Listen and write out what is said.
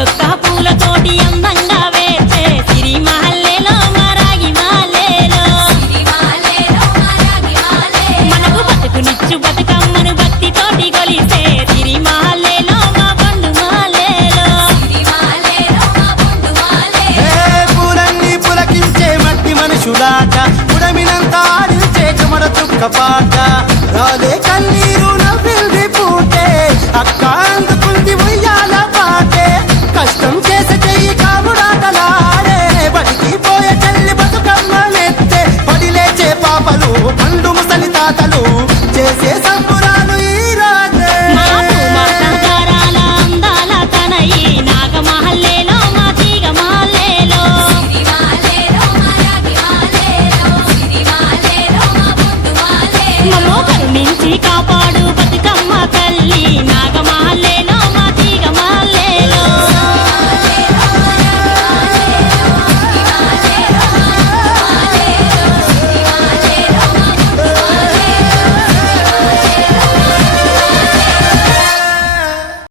తీరొక్క పూలతోటి అందంగా వేచే సిరి మహల్లేలో మరాగి మాలేలో మనకు బతుకునిచ్చు బతుకమ్మను భక్తితోటి కొలిసే సిరి మహల్లేలో మా పండు మాలేలో పూలన్నీ పులకించే మట్టి మనుషులాట ఉడమినంత ఆడించే చెమర చుక్క పాట రాలే కన్నీరు నవ్వింది పూటే అక్క అందుకుంది ఉయ్యాల పాటే కష్టం చేసే చెయ్యి కాముడాటలాడే బడికి పోయే చెల్లి బతుకమ్మ నెత్తే పడి లేచే పాపలు పండు ముసలి తాతలు చేసే సంబురాలు ఈ రాజే మా సహకారాల అందాల తనయి నాగ మహల్లేలో మా తీగ మహల్లేలో మమ్మో కరుణించి కాపాడు బతుకమ్మ తల్లి